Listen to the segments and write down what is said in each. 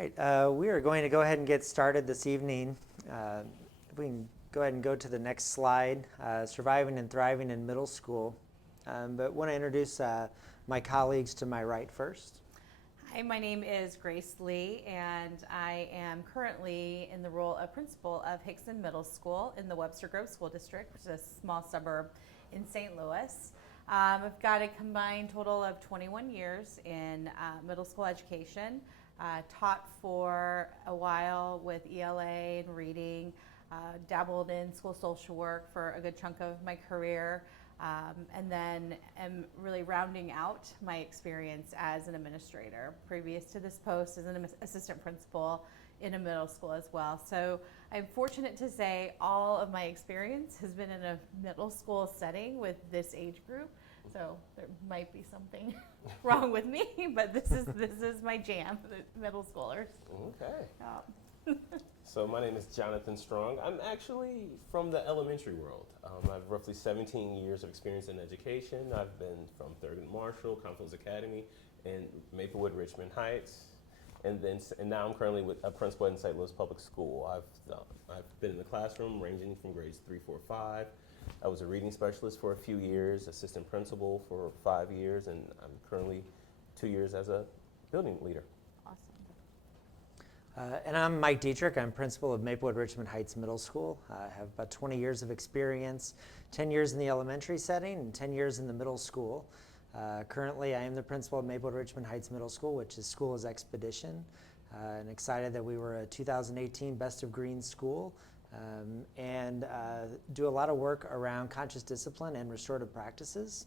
right, we are going to go ahead and get started this evening. If we can go ahead and go to the next slide, surviving and thriving in middle school. But want to introduce my colleagues to my right first. Hi, my name is Grace Lee, and I am currently in the role of principal of Hickson Middle School in the Webster Grove School District, which is a small suburb in St. Louis. I've got a combined total of 21 years in middle school education. Taught for a while with ELA and reading, dabbled in school social work for a good chunk of my career, and then am really rounding out my experience as an administrator. Previous to this post as an assistant principal in a middle school as well. So I'm fortunate to say all of my experience has been in a middle school setting with this age group. So there might be something wrong with me, but this is my jam, the middle schoolers. Okay. So my name is Jonathan Strong. I'm actually from the elementary world. I have roughly 17 years of experience in education. I've been from Thurgood Marshall, Confluence Academy, and Maplewood, Richmond Heights. And now I'm currently with a principal in St. Louis Public School. I've been in the classroom ranging from grades 3, 4, 5. I was a reading specialist for a few years, assistant principal for 5 years, and I'm currently 2 years as a building leader. Awesome. And I'm Mike Dietrich. I'm principal of Maplewood Richmond Heights Middle School. I have about 20 years of experience, 10 years in the elementary setting and 10 years in the middle school. Currently, I am the principal of Maplewood Richmond Heights Middle School, which is School as Expedition, and excited that we were a 2018 Best of Green School, and do a lot of work around conscious discipline and restorative practices.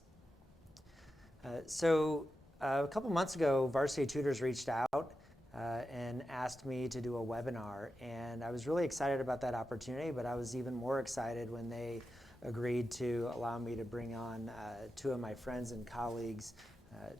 So a couple months ago, Varsity Tutors reached out and asked me to do a webinar, and I was really excited about that opportunity, but I was even more excited when they agreed to allow me to bring on two of my friends and colleagues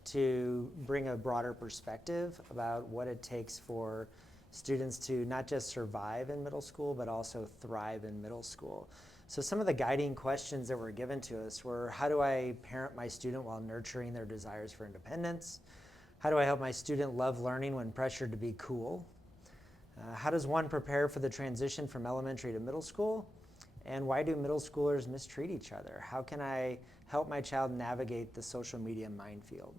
to bring a broader perspective about what it takes for students to not just survive in middle school, but also thrive in middle school. So some of the guiding questions that were given to us were, how do I parent my student while nurturing their desires for independence? How do I help my student love learning when pressured to be cool? How does one prepare for the transition from elementary to middle school? And why do middle schoolers mistreat each other? How can I help my child navigate the social media minefield?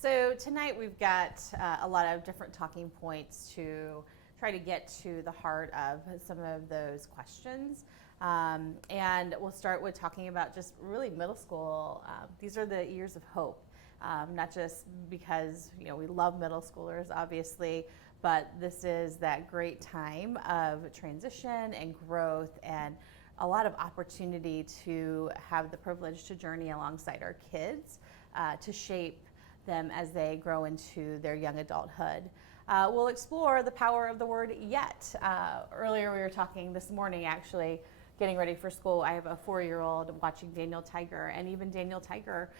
So tonight we've got a lot of different talking points to try to get to the heart of some of those questions. And we'll start with talking about just really middle school. These are the years of hope, not just because we love middle schoolers, obviously, but this is that great time of transition and growth and a lot of opportunity to have the privilege to journey alongside our kids to shape them as they grow into their young adulthood. We'll explore the power of the word yet. Earlier we were talking this morning, actually, getting ready for school. I have a 4-year-old watching Daniel Tiger, and even Daniel Tiger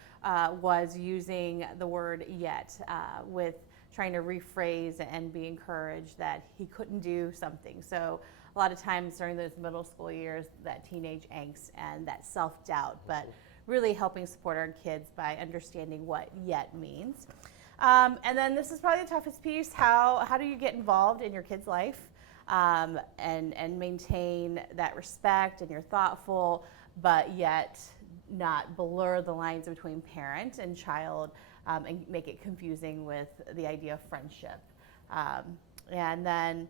was using the word yet with trying to rephrase and be encouraged that he couldn't do something. So a lot of times during those middle school years, that teenage angst and that self-doubt, but really helping support our kids by understanding what yet means. And then this is probably the toughest piece. How do you get involved in your kid's life and maintain that respect, and you're thoughtful, but yet not blur the lines between parent and child and make it confusing with the idea of friendship. And then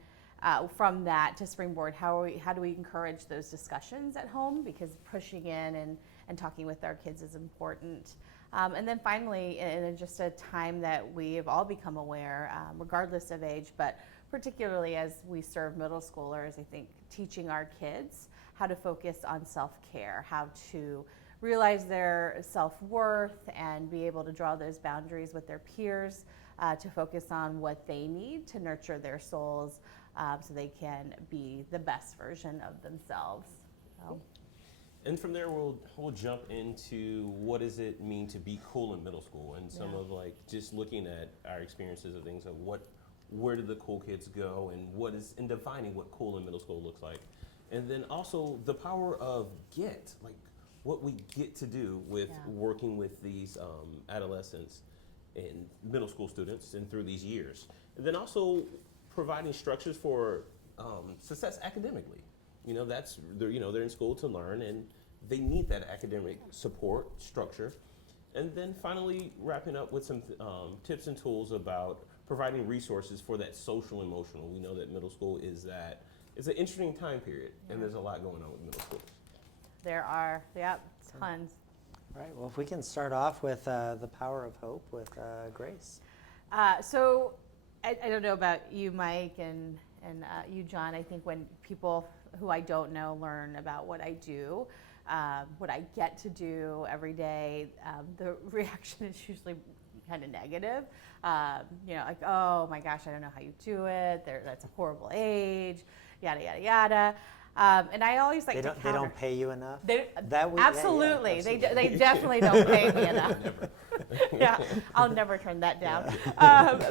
from that to springboard, how do we encourage those discussions at home? Because pushing in and talking with our kids is important. And then finally, in just a time that we have all become aware, regardless of age, but particularly as we serve middle schoolers, I think teaching our kids how to focus on self-care, how to realize their self-worth and be able to draw those boundaries with their peers, to focus on what they need to nurture their souls so they can be the best version of themselves. So. And from there, we'll jump into what does it mean to be cool in middle school, and some of just looking at our experiences of things of where do the cool kids go, and defining what cool in middle school looks like, and then also the power of what we get to do with working with these adolescents in middle school students and through these years. And then also providing structures for success academically. They're in school to learn, and they need that academic support structure. And then finally, wrapping up with some tips and tools about providing resources for that social emotional. We know that middle school is an interesting time period, and there's a lot going on with middle school. There are, tons. Right. Well, if we can start off with the power of hope with Grace. So I don't know about you, Mike, and you, John. I think when people who I don't know learn about what I do, what I get to do every day, the reaction is usually kind of negative. Like, oh my gosh, I don't know how you do it. That's a horrible age, yada, yada, yada. And I always like to counter. They don't pay you enough? Absolutely. Yeah, They definitely don't pay me enough. Yeah, I'll never turn that down.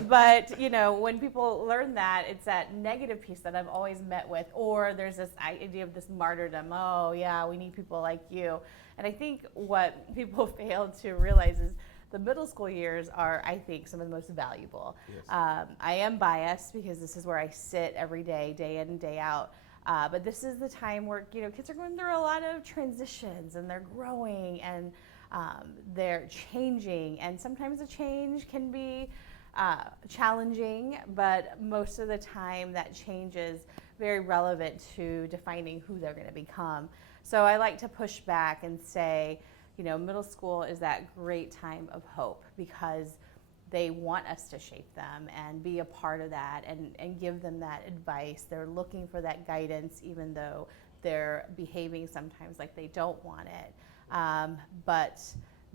But, when people learn that, it's that negative piece that I've always met with, or there's this idea of this martyrdom. Oh, yeah, we need people like you. And I think what people fail to realize is the middle school years are, I think, some of the most valuable. Yes. I am biased because this is where I sit every day in and day out. But this is the time where kids are going through a lot of transitions, and they're growing, and they're changing, and sometimes the change can be challenging, but most of the time that change is very relevant to defining who they're going to become. So I like to push back and say, middle school is that great time of hope because they want us to shape them and be a part of that and give them that advice. They're looking for that guidance, even though they're behaving sometimes like they don't want it. But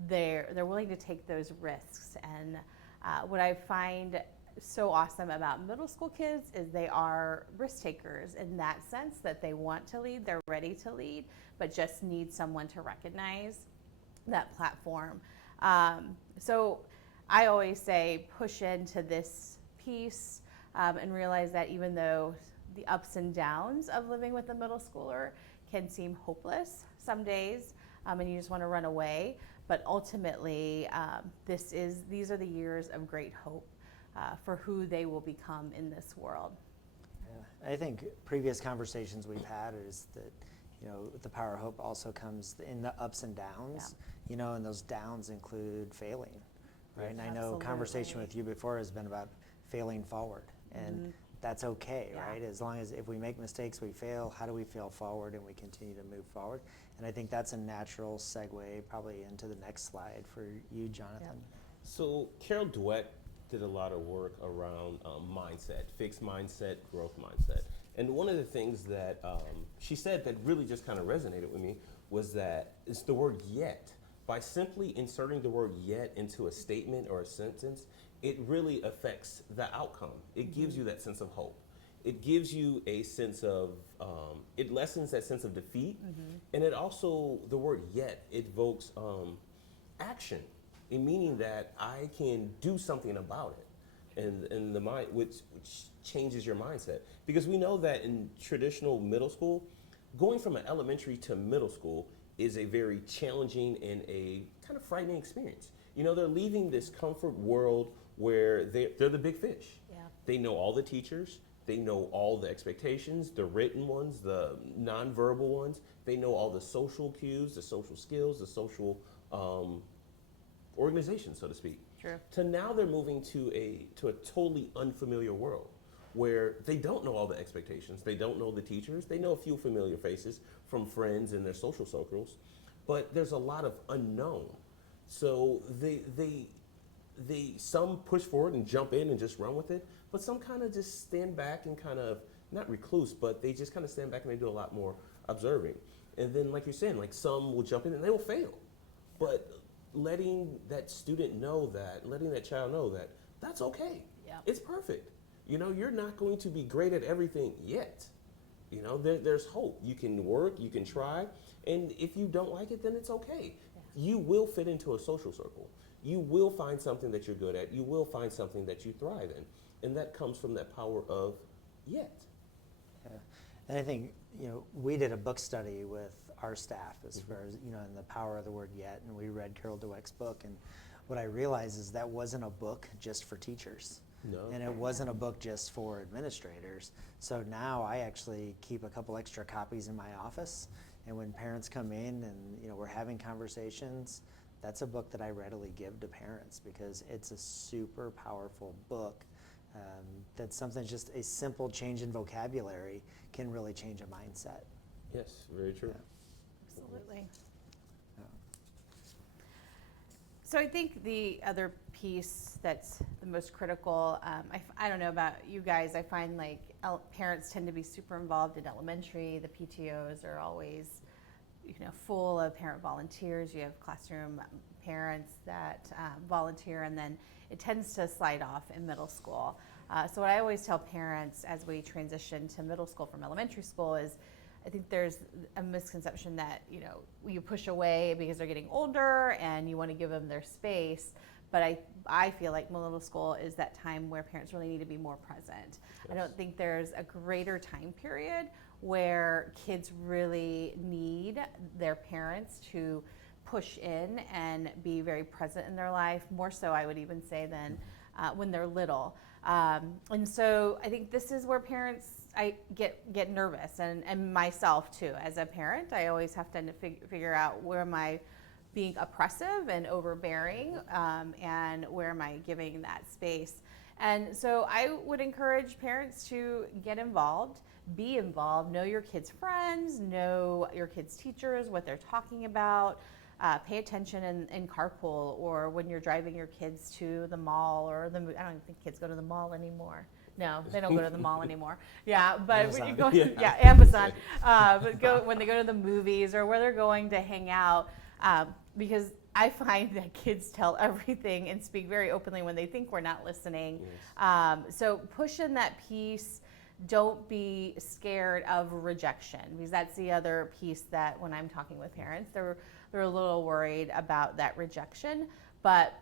they're willing to take those risks. And what I find so awesome about middle school kids is they are risk takers in that sense, that they want to lead, they're ready to lead, but just need someone to recognize that platform. So I always say push into this piece and realize that even though the ups and downs of living with a middle schooler can seem hopeless some days, and you just want to run away, but ultimately these are the years of great hope for who they will become in this world. Yeah. I think previous conversations we've had is that the power of hope also comes in the ups and downs, and those downs include failing. Right, and I know conversation with you before has been about failing forward, and that's okay, right? As long as if we make mistakes, we fail, how do we fail forward and we continue to move forward? And I think that's a natural segue probably into the next slide for you, Jonathan. Yep. So Carol Dweck did a lot of work around mindset, fixed mindset, growth mindset. And one of the things that she said that really just kind of resonated with me was that it's the word yet. By simply inserting the word yet into a statement or a sentence, it really affects the outcome. It gives you that sense of hope. It gives you a sense of, it lessens that sense of defeat. And it also, the word yet, evokes action, meaning that I can do something about it. And the mind, which changes your mindset. Because we know that in traditional middle school, going from an elementary to middle school is a very challenging and a kind of frightening experience. They're leaving this comfort world where they're the big fish. Yeah. They know all the teachers, they know all the expectations, the written ones, the nonverbal ones, they know all the social cues, the social skills, the social organization, so to speak. True. To now they're moving to a totally unfamiliar world where they don't know all the expectations, they don't know the teachers, they know a few familiar faces from friends in their social circles, but there's a lot of unknown. So some push forward and jump in and just run with it, but some kind of just stand back and kind of, not recluse, but they just kind of stand back and they do a lot more observing. And then like you're saying, like some will jump in and they will fail. But letting that student know that, letting that child know that that's okay. Yep. It's perfect. You're not going to be great at everything yet. There's hope. You can work, you can try, and if you don't like it, then it's okay. Yeah. You will fit into a social circle. You will find something that you're good at. You will find something that you thrive in. And that comes from that power of yet. Yeah. And I think, we did a book study with our staff as far as, and the power of the word yet, and we read Carol Dweck's book, and what I realized is that wasn't a book just for teachers. No. And it wasn't a book just for administrators. So now I actually keep a couple extra copies in my office. And when parents come in and we're having conversations, that's a book that I readily give to parents because it's a super powerful book. That's something, just a simple change in vocabulary can really change a mindset. Yes, very true. Yeah. Absolutely. Yeah. So I think the other piece that's the most critical, I don't know about you guys, I find like parents tend to be super involved in elementary. The PTOs are always full of parent volunteers. You have classroom parents that volunteer, and then it tends to slide off in middle school. So what I always tell parents as we transition to middle school from elementary school is, I think there's a misconception that you push away because they're getting older and you want to give them their space. But I feel like middle school is that time where parents really need to be more present. Yes. I don't think there's a greater time period where kids really need their parents to push in and be very present in their life, more so I would even say than when they're little. And so I think this is where parents get nervous, and myself too. As a parent, I always have to figure out where am I being oppressive and overbearing, and where am I giving that space. And so I would encourage parents to get involved, be involved, know your kids' friends, know your kids' teachers, what they're talking about. Pay attention in carpool or when you're driving your kids to the mall or I don't even think kids go to the mall anymore. No, they don't go to the mall anymore. Yeah, but when you go, Amazon. But when they go to the movies or where they're going to hang out, because I find that kids tell everything and speak very openly when they think we're not listening. Yes. So push in that piece. Don't be scared of rejection, because that's the other piece that when I'm talking with parents, they're a little worried about that rejection. But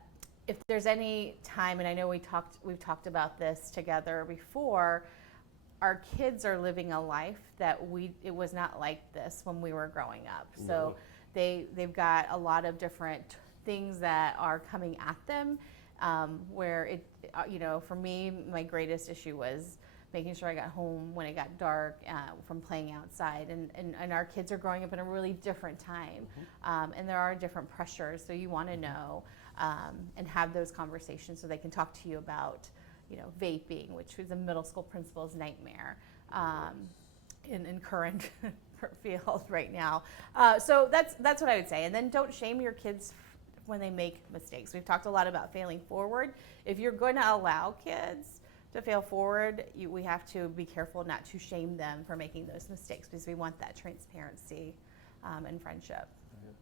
if there's any time, and I know we've talked about this together before, our kids are living a life that it was not like this when we were growing up. No. So they've got a lot of different things that are coming at them, where it, for me, my greatest issue was making sure I got home when it got dark from playing outside. And our kids are growing up in a really different time. Mm-hmm. And there are different pressures, so you want to know and have those conversations so they can talk to you about, vaping, which is a middle school principal's nightmare in current field right now. So that's what I would say. And then don't shame your kids when they make mistakes. We've talked a lot about failing forward. If you're going to allow kids to fail forward, we have to be careful not to shame them for making those mistakes, because we want that transparency and friendship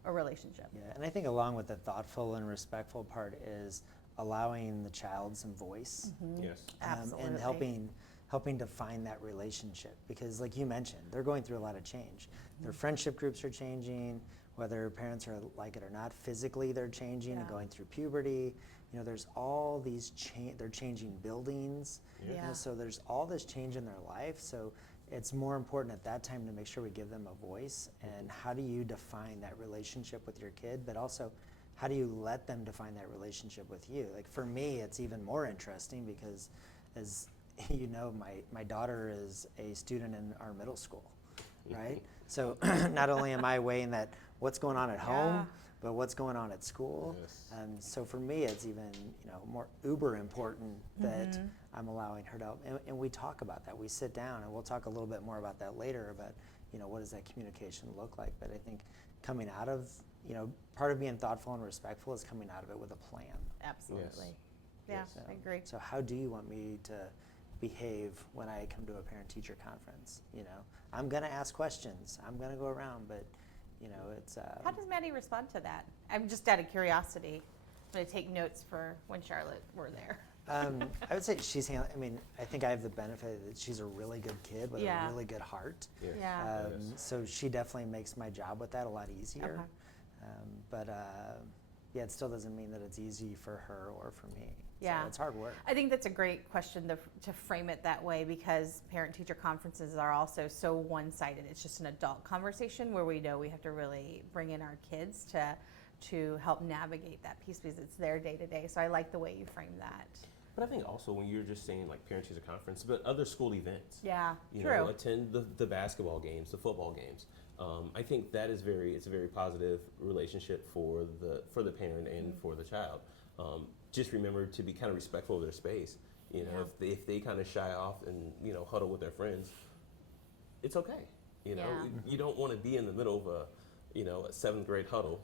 or relationship. Yeah, and I think along with the thoughtful and respectful part is allowing the child some voice. Mm-hmm. Yes. Absolutely. And helping to find that relationship, because like you mentioned, they're going through a lot of change. Mm-hmm. Their friendship groups are changing, whether parents are like it or not. Physically, they're changing and going through puberty. There's all these they're changing buildings. Yeah. So there's all this change in their life. So it's more important at that time to make sure we give them a voice. And how do you define that relationship with your kid? But also, how do you let them define that relationship with you? Like for me, it's even more interesting because, as you know, my daughter is a student in our middle school, right? So not only am I weighing that what's going on at home, but what's going on at school. Yes. And so for me, it's even more uber important that I'm allowing her to help. And we talk about that. We sit down, and we'll talk a little bit more about that later about what does that communication look like. But I think coming out of part of being thoughtful and respectful is coming out of it with a plan. Absolutely. Yes. Yeah, I agree. So how do you want me to behave when I come to a parent-teacher conference? I'm going to ask questions. I'm going to go around, but it's. How does Maddie respond to that? I'm just out of curiosity. I'm going to take notes for when Charlotte were there. I would say I think I have the benefit that she's a really good kid with a really good heart. Yes. Yeah. So she definitely makes my job with that a lot easier. Okay. But it still doesn't mean that it's easy for her or for me. Yeah. So it's hard work. I think that's a great question to frame it that way, because parent-teacher conferences are also so one-sided. It's just an adult conversation where we know we have to really bring in our kids to to help navigate that piece because it's their day to day. So I like the way you frame that. But I think also when you're just saying like parent-teacher conference, but other school events. Yeah, You true. know, attend the basketball games, the football games. I think that is it's a very positive relationship for the parent and for the child. Just remember to be kind of respectful of their space. You know, if they kind of shy off and, you know, huddle with their friends, it's okay. You know, you don't want to be in the middle of a 7th grade huddle.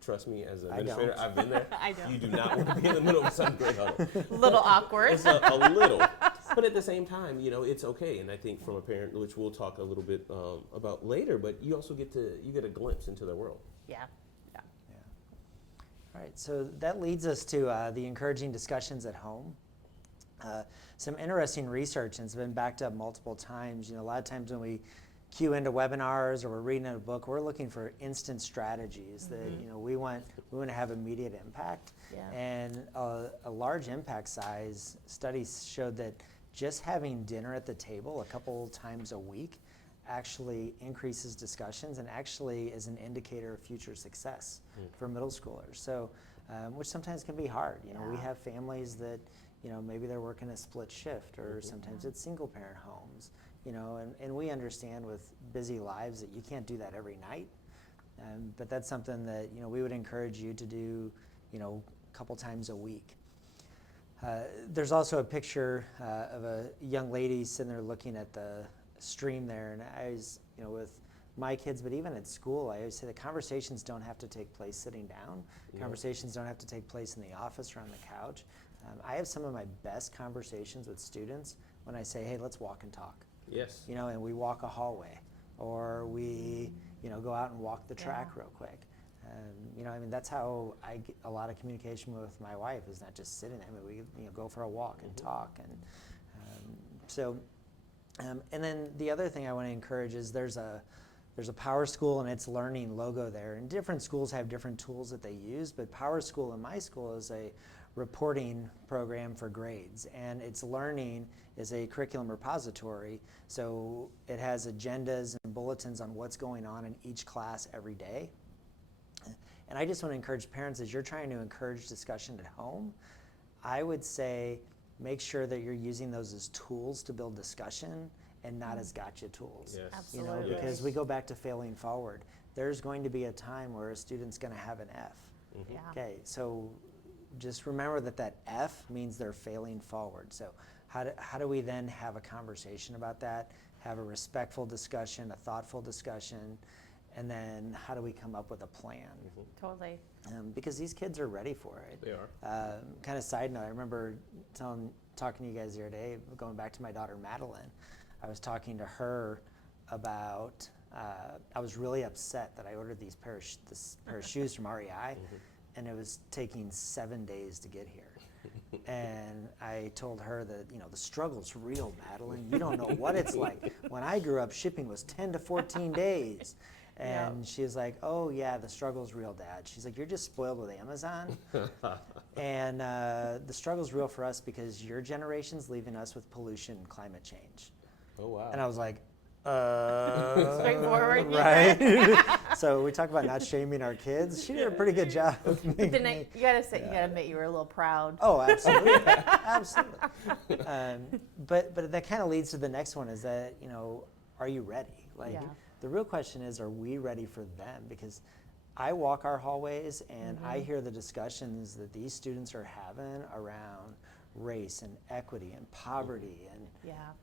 Trust me, as an administrator, I've been there. I don't. You do not want to be in the middle of a 7th grade huddle. A little awkward. It's a little, but at the same time, you know, it's okay. And I think from a parent, which we'll talk a little bit about later, but you also get a glimpse into their world. Yeah. All right, so that leads us to the encouraging discussions at home. Some interesting research, and it's been backed up multiple times. You know, a lot of times when we cue into webinars or we're reading a book, we're looking for instant strategies that, you know, we want to have immediate impact. Yeah. And a large impact size studies showed that just having dinner at the table a couple times a week actually increases discussions and actually is an indicator of future success for middle schoolers. So, which sometimes can be hard. You know, we have families that, you know, maybe they're working a split shift, or sometimes it's single parent homes, you know, and we understand with busy lives that you can't do that every night. But that's something that, you know, we would encourage you to do, you know, a couple times a week. There's also a picture of a young lady sitting there looking at the stream there, and I was, you know, with my kids, but even at school, I always say the conversations don't have to take place sitting down. Conversations don't have to take place in the office or on the couch. I have some of my best conversations with students when I say, hey, let's walk and talk. Yes. You know, and we walk a hallway, or we, you know, go out and walk the track real quick. You know, I mean, that's how I get a lot of communication with my wife, is not just sitting there. I mean, we, you know, go for a walk and talk. And and then the other thing I want to encourage is there's a Power School and its learning logo there. And different schools have different tools that they use, but Power School in my school is a reporting program for grades, and its learning is a curriculum repository. So it has agendas and bulletins on what's going on in each class every day. And I just want to encourage parents, as you're trying to encourage discussion at home, I would say make sure that you're using those as tools to build discussion and not as gotcha tools. Yes. Absolutely. You know, because we go back to failing forward. There's going to be a time where a student's going to have an F. Yeah. Okay, so just remember that F means they're failing forward. So how do we then have a conversation about that, have a respectful discussion, a thoughtful discussion, and then how do we come up with a plan? Totally. Because these kids are ready for it. They are. Kind of side note, I remember talking to you guys the other day, going back to my daughter Madeline. I was talking to her about, I was really upset that I ordered this pair of shoes from REI, and it was taking 7 days to get here. And I told her that, you know, the struggle's real, Madeline. You don't know what it's like. When I grew up, shipping was 10 to 14 days. And she was like, oh yeah, the struggle's real, Dad. She's like, you're just spoiled with Amazon. And the struggle's real for us because your generation's leaving us with pollution and climate change. Oh, wow. And I was like, Straightforward. right? So we talk about not shaming our kids. She did a pretty good job of making Then me. you gotta admit you were a little proud. Oh, absolutely, absolutely. But that kind of leads to the next one: is that, you know, are you ready? Like, the real question is, are we ready for them? Because I walk our hallways and I hear the discussions that these students are having around race and equity and poverty,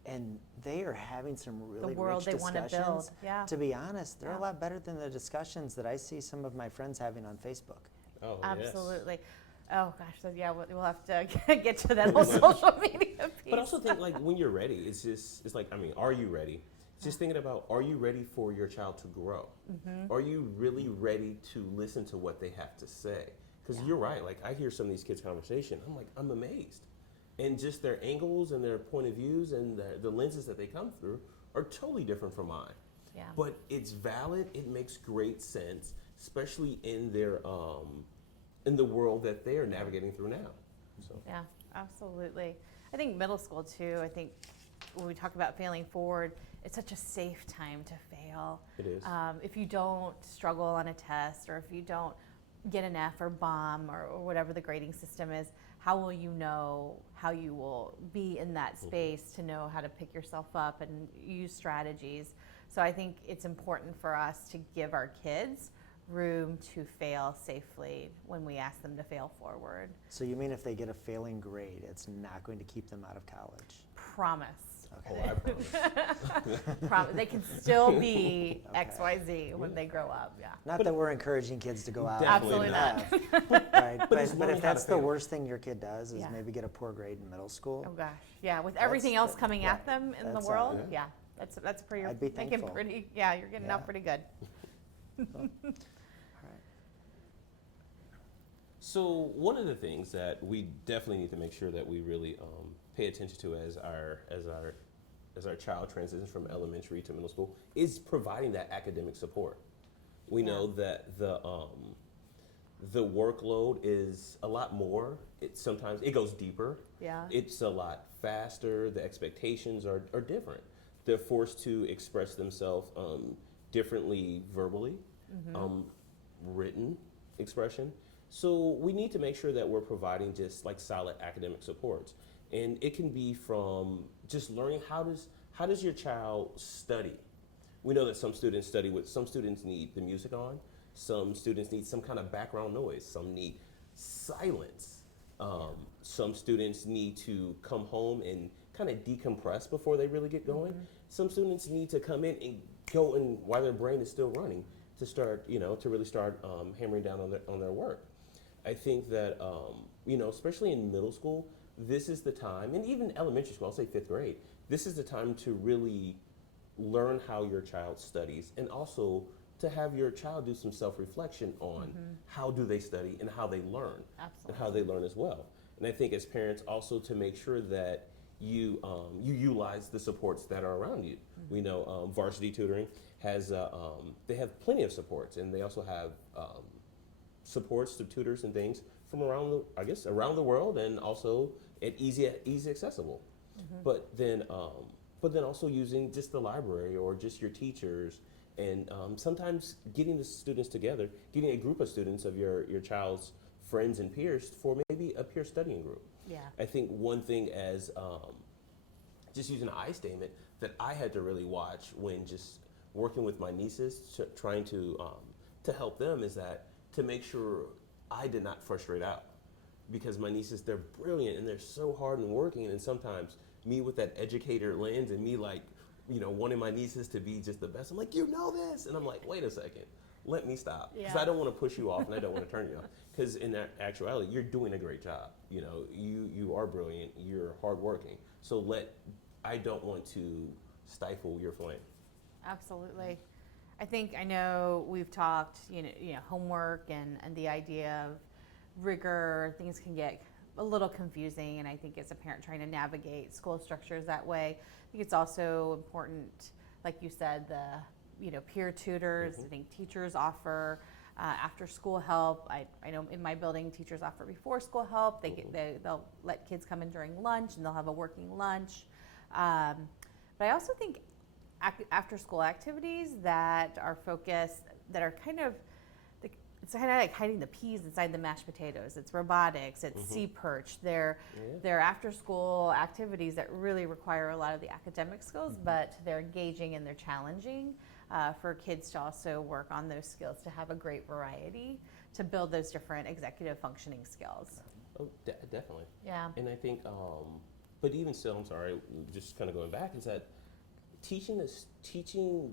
and they are having some really the world rich they want to build. discussions. To be honest, they're a lot better than the discussions that I see some of my friends having on Facebook. Oh, Absolutely. Oh gosh, so we'll have to get to that whole social media piece. But I also think, like, when you're ready, it's like, I mean, are you ready? Just thinking about, are you ready for your child to grow? Are you really ready to listen to what they have to say? Because you're right, like, I hear some of these kids' conversation, I'm amazed. And just their angles and their point of views and the lenses that they come through are totally different from mine. Yeah. But it's valid, it makes great sense, especially in their in the world that they are navigating through now. So. Yeah, absolutely. I think middle school too, I think when we talk about failing forward, it's such a safe time to fail. It is. If you don't struggle on a test, or if you don't get an F or bomb or whatever the grading system is, how will you know how you will be in that space to know how to pick yourself up and use strategies? So I think it's important for us to give our kids room to fail safely when we ask them to fail forward. So you mean if they get a failing grade, it's not going to keep them out of college? Promise. Okay. Oh, I promise. They can still be Okay. XYZ when they grow up. Yeah. Not that we're encouraging kids to go out. Definitely and Absolutely F, not. right? But But, it's but learning if how to that's the fail. worst thing your kid does is Yeah. maybe get a poor grade in middle school, Oh gosh. Yeah. With everything else coming at right. them in the That's, world, yeah. yeah. That's pretty. I'd be making thankful. pretty. Yeah, you're getting Yeah. out pretty good. all right. So one of the things that we definitely need to make sure that we really pay attention to as our child transitions from elementary to middle school is providing that academic support. We know that the workload is a lot more. Sometimes it goes deeper. Yeah. It's a lot faster. The expectations are different. They're forced to express themselves differently verbally, written expression. So we need to make sure that we're providing just like solid academic supports. And it can be from just learning how does your child study. We know that some students some students need the music on, some students need some kind of background noise, some need silence. Some students need to come home and kind of decompress before they really get going. Some students need to come in and go and while their brain is still running to start, to really start hammering down on their work. I think that, especially in middle school, this is the time, and even elementary school, I'll say 5th grade, this is the time to really learn how your child studies and also to have your child do some self-reflection on how do they study and how they learn. Absolutely. And how they learn as well. And I think as parents also to make sure that you utilize the supports that are around you. We know Varsity Tutoring has, they have plenty of supports, and they also have supports to tutors and things from around the world, and also at easy accessible. But then also using just the library or just your teachers, and sometimes getting the students together, getting a group of students of your child's friends and peers for maybe a peer studying group. Yeah. I think one thing as just using an I statement that I had to really watch when just working with my nieces, trying to help them, is that to make sure I did not frustrate out, because my nieces, they're brilliant and they're so hard and working, and sometimes me with that educator lens and me like, wanting my nieces to be just the best. I'm like, this, and I'm like, wait a second, let me stop, because I don't want to push you off and I don't want to turn you off, because in actuality, you're doing a great job. You are brilliant, you're hardworking. So I don't want to stifle your flame. Absolutely. I know we've talked, homework and the idea of rigor, things can get a little confusing, and I think as a parent trying to navigate school structures that way, I think it's also important, like you said, the peer tutors. I think teachers offer after school help. I know in my building teachers offer before school help. They'll let kids come in during lunch, and they'll have a working lunch. But I also think after school activities that are focused, that are it's kind of like hiding the peas inside the mashed potatoes. It's robotics, it's sea perch. They're after school activities that really require a lot of the academic skills, but they're engaging and they're challenging for kids to also work on those skills, to have a great variety, to build those different executive functioning skills. Oh, definitely. Yeah. And I think, but even still, I'm sorry, just kind of going back, is that teaching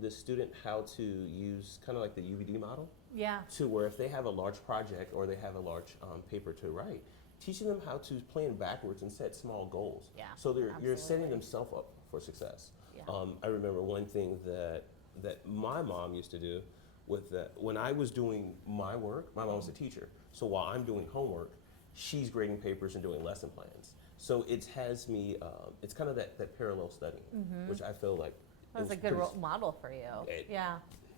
the student how to use kind of like the UVD model. Yeah. To where if they have a large project or they have a large paper to write, teaching them how to plan backwards and set small goals. Yeah, So you're setting absolutely. themselves up for success. Yeah. I remember one thing that my mom used to do with that when I was doing my work. My mom was a teacher, so while I'm doing homework, she's grading papers and doing lesson plans. So it has me. It's kind of that parallel studying, which I feel like That was a good role model for you. Yeah.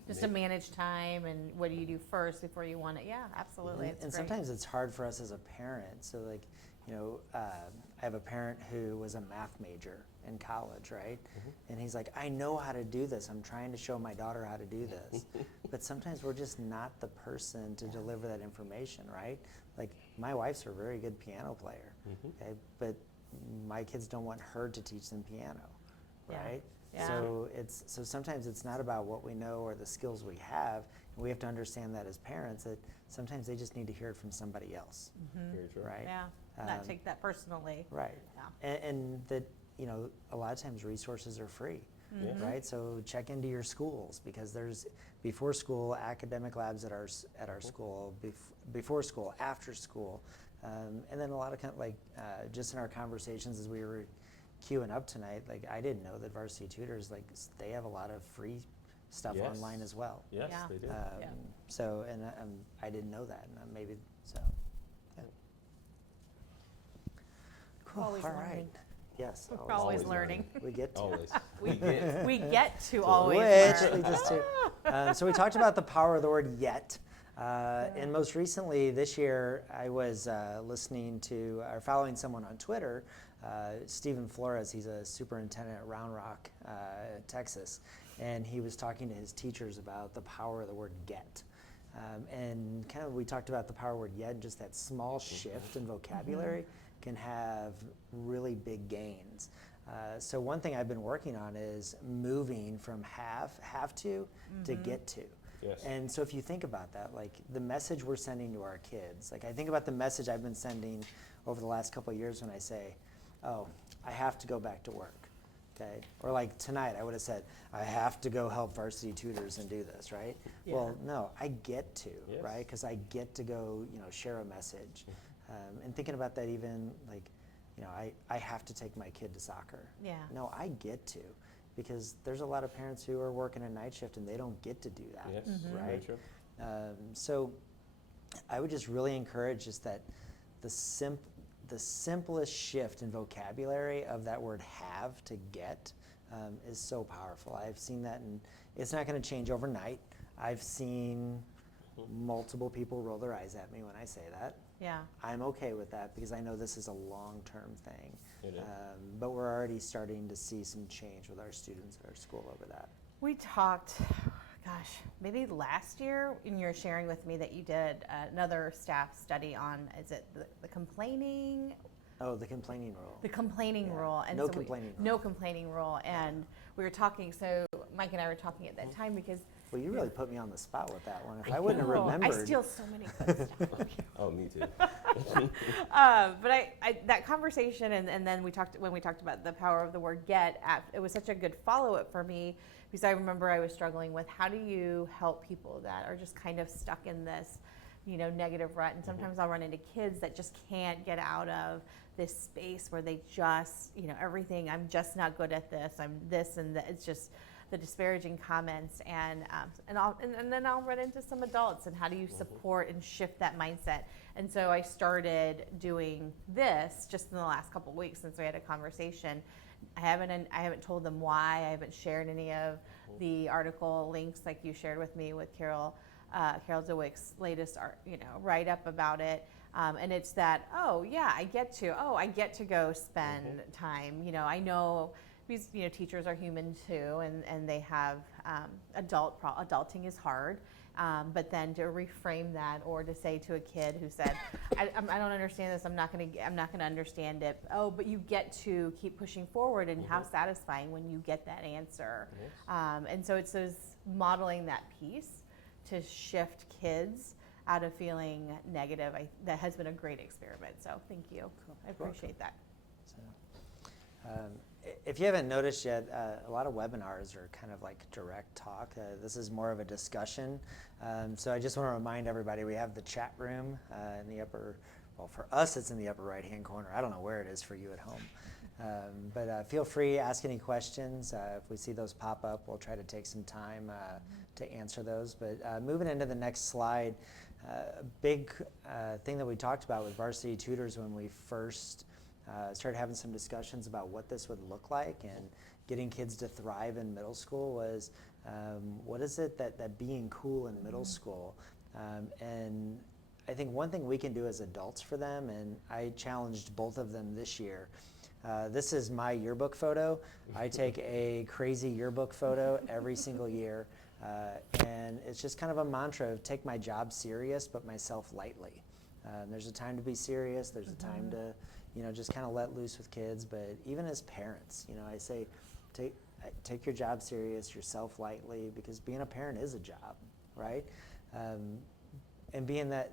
Just to manage time, and what do you do first before you want it? Yeah, absolutely. It's And great. sometimes it's hard for us as a parent. So like, I have a parent who was a math major in college, right? And he's like, I know how to do this. I'm trying to show my daughter how to do this. But sometimes we're just not the person to deliver that information, right? Like, my wife's a very good piano player, okay? But my kids don't want her to teach them piano, right? Yeah. So sometimes it's not about what we know or the skills we have. And we have to understand that as parents, that sometimes they just need to hear it from somebody else, Very true. right? Yeah, not take that personally. Right. Yeah. And that, a lot of times resources are free, right? So check into your schools, because there's before school academic labs at our school, before school, after school, and then a lot of just in our conversations as we were queuing up tonight, like, I didn't know that Varsity Tutors, like, they have a lot of free stuff online as well. Yes, Yeah. they do. So, and I didn't know that, and maybe so. Yeah. Cool. Always All learning. right. Yes. We're always learning. We get to. Always. We get to always Which learn. leads us to. So we talked about the power of the word "yet," and most recently this year, I was listening to or following someone on Twitter, Stephen Flores. He's a superintendent at Round Rock, Texas, and he was talking to his teachers about the power of the word "get." And kind of we talked about the power of the word "yet," and just that small shift in vocabulary can have really big gains. So one thing I've been working on is moving from have to get to. Yes. And so if you think about that, like the message we're sending to our kids, like I think about the message I've been sending over the last couple of years when I say, oh, I have to go back to work, okay? Or like tonight, I would have said, I have to go help Varsity Tutors and do this, right? Yeah. Well, no, I get to, Yes. right? Because I get to go, share a message. And thinking about that even like, I have to take my kid to soccer. Yeah. No, I get to, because there's a lot of parents who are working a night shift and they don't get to do that, Yes, very right? true. So I would just really encourage just that the simplest shift in vocabulary of that word have to get is so powerful. I've seen that, and it's not going to change overnight. I've seen multiple people roll their eyes at me when I say that. Yeah. I'm okay with that because I know this is a long-term thing. It is. But we're already starting to see some change with our students at our school over that. We talked, maybe last year, and you were sharing with me that you did another staff study on, is it the complaining? Oh, the complaining rule. The complaining Yeah. rule. And No so complaining rule. No complaining rule. And we were talking, so Mike and I were talking at that time because Well, you really put me on the spot with that one. If I wouldn't have know, remembered. I steal so many good stuff. Oh, me too. But I that conversation, and then when we talked about the power of the word get, it was such a good follow-up for me, because I remember I was struggling with how do you help people that are just kind of stuck in this, negative rut. And sometimes I'll run into kids that just can't get out of this space where they just, everything, I'm just not good at this, I'm this and that. It's just the disparaging comments, and then I'll run into some adults, and how do you support and shift that mindset? And so I started doing this just in the last couple of weeks since we had a conversation. I haven't told them why. I haven't shared any of the article links like you shared with me with Carol DeWick's latest write up about it. And it's that, I get to go spend time. I know because teachers are human too, and they have adulting is hard. But then to reframe that, or to say to a kid who said, I don't understand this, I'm not gonna understand it. Oh, but you get to keep pushing forward, and how satisfying when you get that answer. Yes. And so it's those modeling that piece to shift kids out of feeling negative. That has been a great experiment. So thank you. Cool. I appreciate that. So, if you haven't noticed yet, a lot of webinars are kind of like direct talk. This is more of a discussion. So I just want to remind everybody, we have the chat room in the upper, well, for us it's in the upper right-hand corner. I don't know where it is for you at home. But feel free, ask any questions. If we see those pop up, we'll try to take some time to answer those. But moving into the next slide, a big thing that we talked about with Varsity Tutors when we first started having some discussions about what this would look like and getting kids to thrive in middle school was, what is it that being cool in middle school? And I think one thing we can do as adults for them, and I challenged both of them this year. This is my yearbook photo. I take a crazy yearbook photo every single year, and it's just kind of a mantra of take my job serious, but myself lightly. There's a time to be serious. There's a time to, just kind of let loose with kids. But even as parents, I say, take your job serious, yourself lightly, because being a parent is a job, right? And being that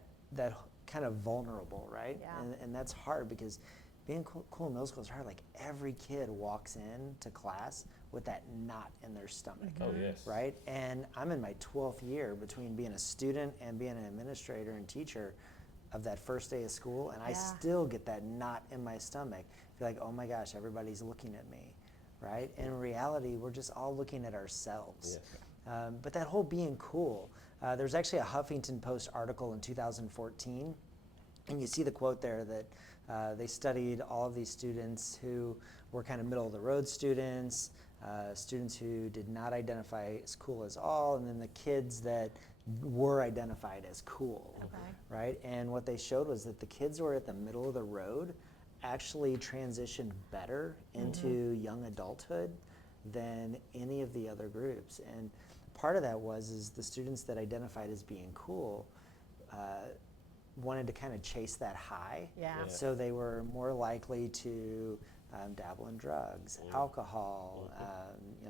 kind of vulnerable, right? Yeah. And that's hard because being cool in middle school is hard. Like every kid walks in to class with that knot in their stomach, Oh, yes. right? And I'm in my 12th year between being a student and being an administrator and teacher of that first day of school, and I still get that knot in my stomach. Feel like, oh my gosh, everybody's looking at me, right? In reality, we're just all looking at ourselves. Yeah. But that whole being cool, there's actually a Huffington Post article in 2014, and you see the quote there that they studied all of these students who were kind of middle of the road students, students who did not identify as cool as all, and then the kids that were identified as cool, right? And what they showed was that the kids who were at the middle of the road actually transitioned better into young adulthood than any of the other groups. And part of that is the students that identified as being cool wanted to kind of chase that high. Yeah. So they were more likely to dabble in drugs, alcohol,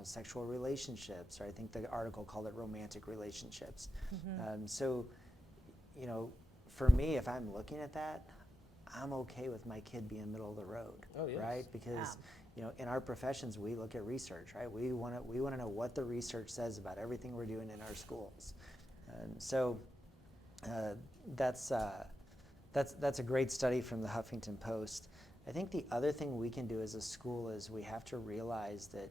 sexual relationships, or I think the article called it romantic relationships. So, for me, if I'm looking at that, I'm okay with my kid being middle of the road, right? Because in our professions, we look at research, right? We want to know what the research says about everything we're doing in our schools. So that's a great study from the Huffington Post. I think the other thing we can do as a school is we have to realize that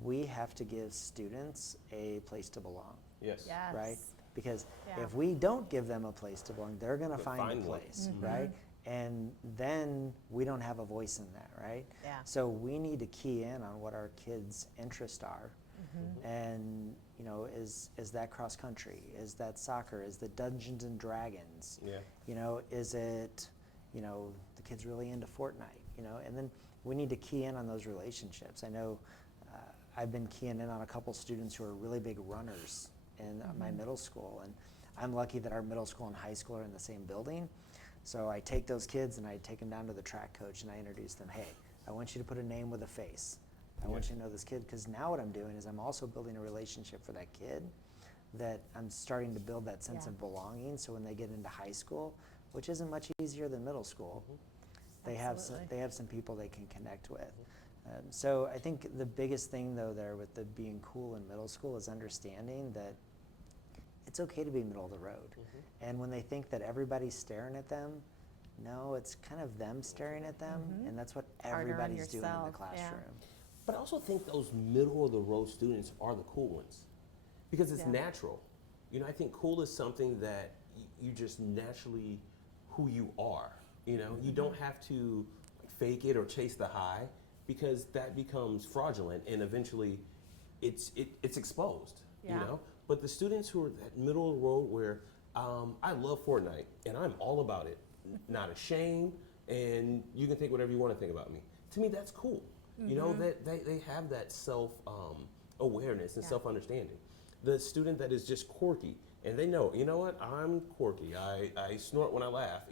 we have to give students a place to belong. Yes. Right? Because if we don't give them a place to belong, they're going to find a place, right? And then we don't have a voice in that, right? Yeah. So we need to key in on what our kids' interests are. And, is that cross country? Is that soccer? Is that Dungeons and Dragons? Yeah. Is it, the kids really into Fortnite? And then we need to key in on those relationships. I know I've been keying in on a couple students who are really big runners in my middle school, and I'm lucky that our middle school and high school are in the same building. So I take those kids and I take them down to the track coach and I introduce them. Hey, I want you to put a name with a face. I want you to know this kid, because now what I'm doing is I'm also building a relationship for that kid, that I'm starting to build that sense of belonging. So when they get into high school, which isn't much easier than middle school, they have some people they can connect with. So I think the biggest thing though there with the being cool in middle school is understanding that it's okay to be middle of the road. And when they think that everybody's staring at them, no, it's kind of them staring at them, and that's what everybody's doing in the classroom. But I also think those middle of the road students are the cool ones, because it's natural. I think cool is something that you just naturally who you are. You don't have to fake it or chase the high, because that becomes fraudulent and eventually it's exposed. But the students who are that middle of the road where I love Fortnite and I'm all about it, not ashamed, and you can think whatever you want to think about me. To me, that's cool. That they have that self awareness and self understanding. The student that is just quirky and they know, you know what, I'm quirky. I snort when I laugh,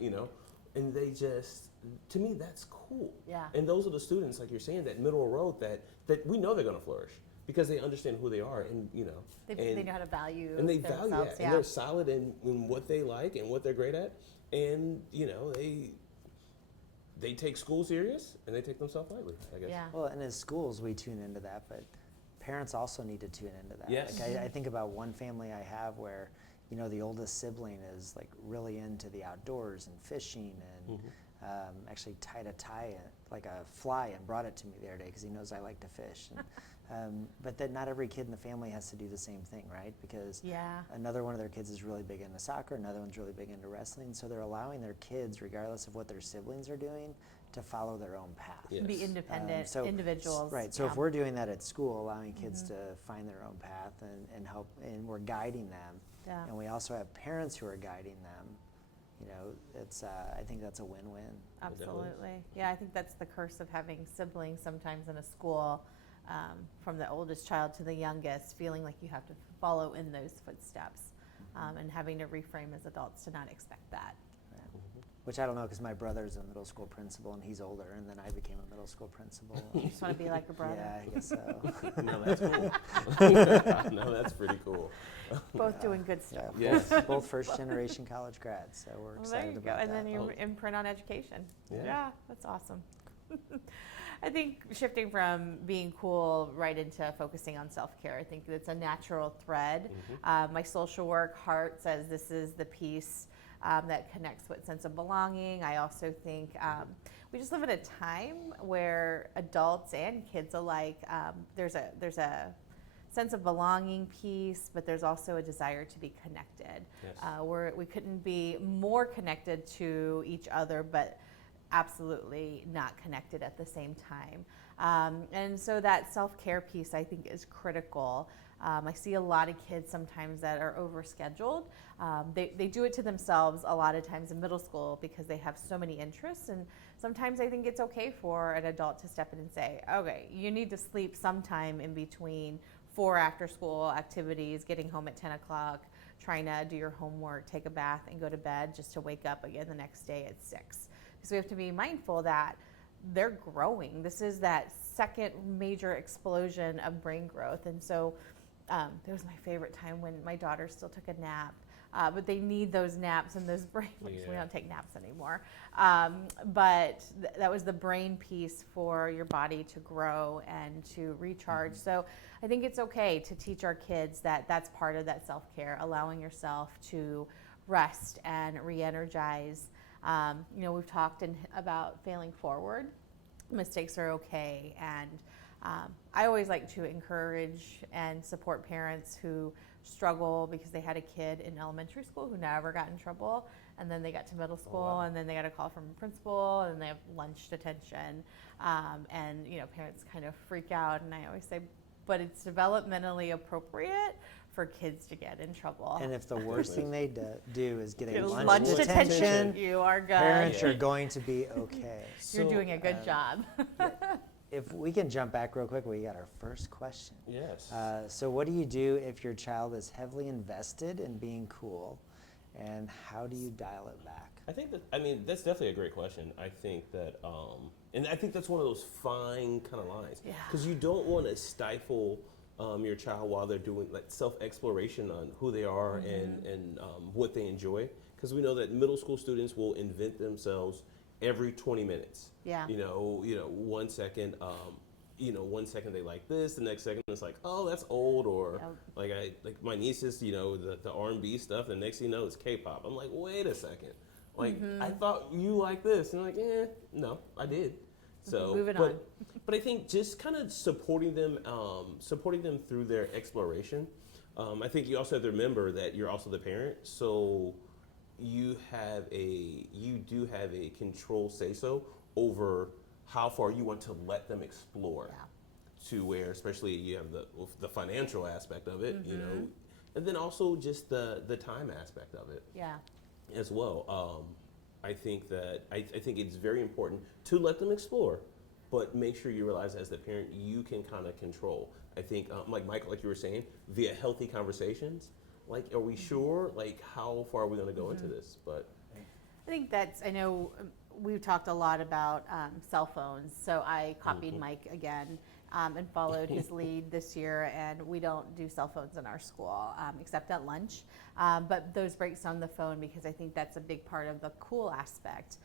and they just, to me, that's cool. Yeah. And those are the students, like you're saying, that middle of the road that we know they're going to flourish, because they understand who they are, and they know how to value and they themselves. value that, and they're solid in what they like and what they're great at, and they take school serious and they take themselves lightly, I guess. Yeah. Well, and as schools, we tune into that, but parents also need to tune into that. Yes. Like I think about one family I have where, the oldest sibling is like really into the outdoors and fishing, and actually tied a tie like a fly and brought it to me the other day because he knows I like to fish. And, but that not every kid in the family has to do the same thing, right? Because another one of their kids is really big into soccer, another one's really big into wrestling, so they're allowing their kids, regardless of what their siblings are doing, to follow their own path. Yes. Be independent individuals. Right, so if we're doing that at school, allowing kids to find their own path and help, and we're guiding them, and we also have parents who are guiding them, it's I think that's a win-win. Absolutely. Yeah, I think that's the curse of having siblings sometimes in a school, from the oldest child to the youngest, feeling like you have to follow in those footsteps, and having to reframe as adults to not expect that. Which I don't know, because my brother's a middle school principal and he's older, and then I became a middle school principal. You just want to be like your brother. Yeah, I guess so. No, that's cool. No, that's pretty cool. Both doing good stuff. Yes. Both first-generation college grads, so we're Well, there excited you go. about And that. then you imprint on education. Yeah. That's awesome. I think shifting from being cool right into focusing on self-care, I think it's a natural thread. My social work heart says this is the piece that connects with sense of belonging. I also think we just live in a time where adults and kids alike, there's a sense of belonging piece, but there's also a desire to be connected. Yes. We couldn't be more connected to each other, but absolutely not connected at the same time. And so that self-care piece, I think, is critical. I see a lot of kids sometimes that are overscheduled. They do it to themselves a lot of times in middle school because they have so many interests. And sometimes I think it's okay for an adult to step in and say, okay, you need to sleep sometime in between 4 after-school activities, getting home at 10 o'clock, trying to do your homework, take a bath, and go to bed just to wake up again the next day at 6. Because we have to be mindful that they're growing. This is that second major explosion of brain growth. And so there was my favorite time when my daughter still took a nap. But they need those naps and those brain. We don't take naps anymore. But that was the brain piece for your body to grow and to recharge. So I think it's okay to teach our kids that that's part of that self-care, allowing yourself to rest and re-energize. We've talked about failing forward. Mistakes are okay. And I always like to encourage and support parents who struggle because they had a kid in elementary school who never got in trouble, and then they got to middle school, and then they got a call from a principal, and they have lunch detention, and parents kind of freak out. And I always say, but it's developmentally appropriate for kids to get in trouble. And if the worst thing they do is get a lunch lunch detention, detention, you are good. parents are going to be okay. You're doing a good job. If we can jump back real quick, we got our first question. Yes. So what do you do if your child is heavily invested in being cool, and how do you dial it back? That's definitely a great question. I think that, and I think that's one of those fine kind of lines. Yeah. Because you don't want to stifle your child while they're doing like self-exploration on who they are and what they enjoy. Because we know that middle school students will invent themselves every 20 minutes. Yeah. 1 second, 1 second they like this, the next second it's like, oh, that's old, or like my nieces, the R&B stuff, the next thing you know it's K-pop. I'm like, wait a second. Like, I thought you liked this. And I'm like, no, I did. So, moving on. But I think just kind of supporting them through their exploration. I think you also have to remember that you're also the parent. So you do have a control say-so over how far you want to let them explore. To where, especially you have the financial aspect of it, and then also just the time aspect of it. Yeah. As well. I think it's very important to let them explore, but make sure you realize as the parent you can kind of control. I think, like Michael, like you were saying, via healthy conversations. Like, are we sure? Like, how far are we going to go into this? But I think I know we've talked a lot about cell phones, so I copied Mike again and followed his lead this year, and we don't do cell phones in our school except at lunch. But those breaks on the phone, because I think that's a big part of the cool aspect.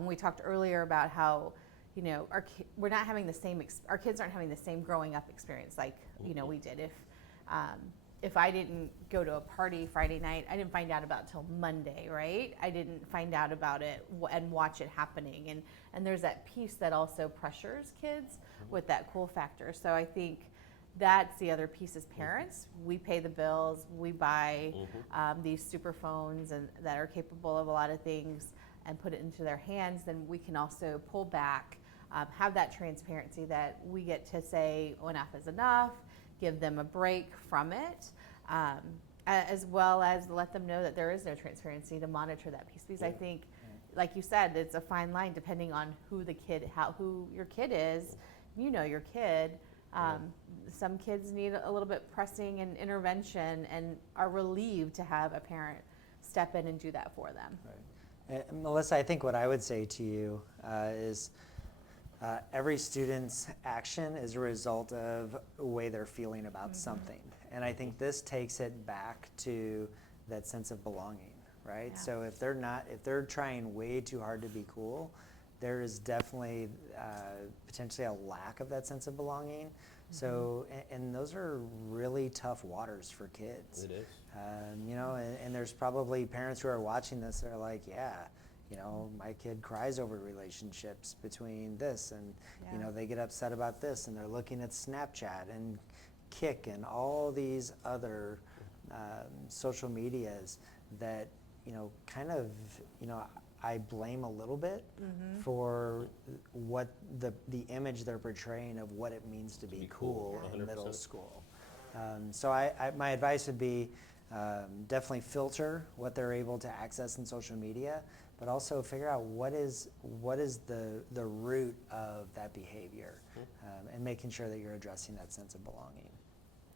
We talked earlier about how, we're not having the same, our kids aren't having the same growing up experience like, we did. If I didn't go to a party Friday night, I didn't find out about it till Monday, right? I didn't find out about it and watch it happening. And there's that piece that also pressures kids with that cool factor. So I think that's the other piece as parents. We pay the bills, we buy these super phones that are capable of a lot of things and put it into their hands. Then we can also pull back, have that transparency that we get to say enough is enough, give them a break from it. as well as let them know that there is no transparency to monitor that piece. Because I think, like you said, it's a fine line depending on who who your kid is. You know your kid. Some kids need a little bit pressing and intervention and are relieved to have a parent step in and do that for them. Right. And Melissa, I think what I would say to you is every student's action is a result of the way they're feeling about something. And I think this takes it back to that sense of belonging, right? Yeah. So if they're trying way too hard to be cool, there is definitely potentially a lack of that sense of belonging. So, and those are really tough waters for kids. It is. You know, and there's probably parents who are watching this that are like, yeah, you know, my kid cries over relationships between this and, you know, they get upset about this and they're looking at Snapchat and Kik and all these other social medias that, you know, kind of, you know, I blame a little bit for what the image they're portraying of what it means to be cool in 100%. middle school. So my advice would be definitely filter what they're able to access in social media, but also figure out what is the root of that behavior, and making sure that you're addressing that sense of belonging.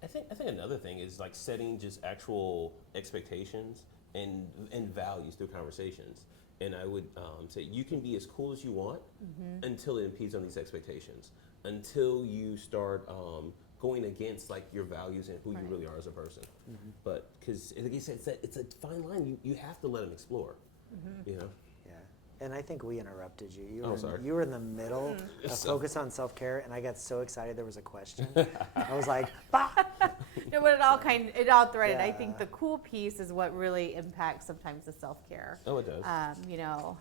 I think another thing is like setting just actual expectations and values through conversations. And I would say you can be as cool as you want until it impedes on these expectations, until you start going against like your values and who you really are as a person. But because like you said, it's a fine line. You have to let them explore. You know. Yeah, and I think we interrupted you. Sorry. You were in the middle of focus on self-care, and I got so excited there was a question. I was like, bah! No, but it all threaded. I Yeah. think the cool piece is what really impacts sometimes the self-care. Oh, it does. You know,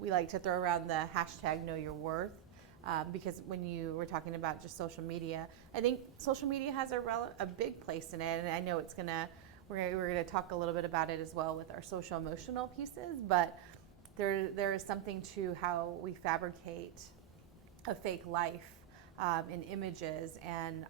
we like to throw around the hashtag know your worth, because when you were talking about just social media, I think social media has a big place in it, and I know we're gonna talk a little bit about it as well with our social emotional pieces, but there is something to how we fabricate a fake life in images, and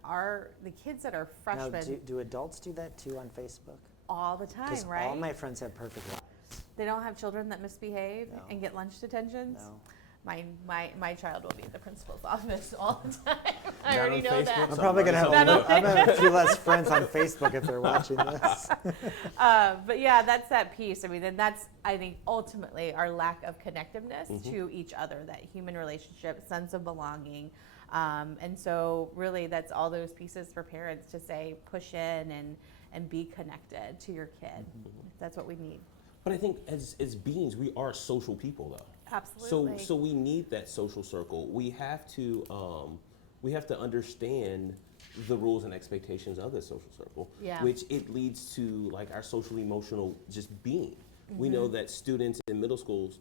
the kids that are freshmen Now, do adults do that too on Facebook? all the time, Because right? all my friends have perfect lives. They don't have children that misbehave No. and get lunch detentions. No. My child will be at the principal's office all the time. I Not already on know Facebook, that. I'm so probably gonna everybody's have I'm gonna have a few less friends on Facebook if they're watching this. But yeah, that's that piece. I mean, and that's, I think, ultimately our lack of connectiveness to each other, that human relationship, sense of belonging. And so really that's all those pieces for parents to say, push in and be connected to your kid. That's what we need. But I think as beings, we are social people, though. Absolutely. So we need that social circle. We have to understand the rules and expectations of the social circle, Yeah. which it leads to like our social emotional just being. We know that students in middle schools,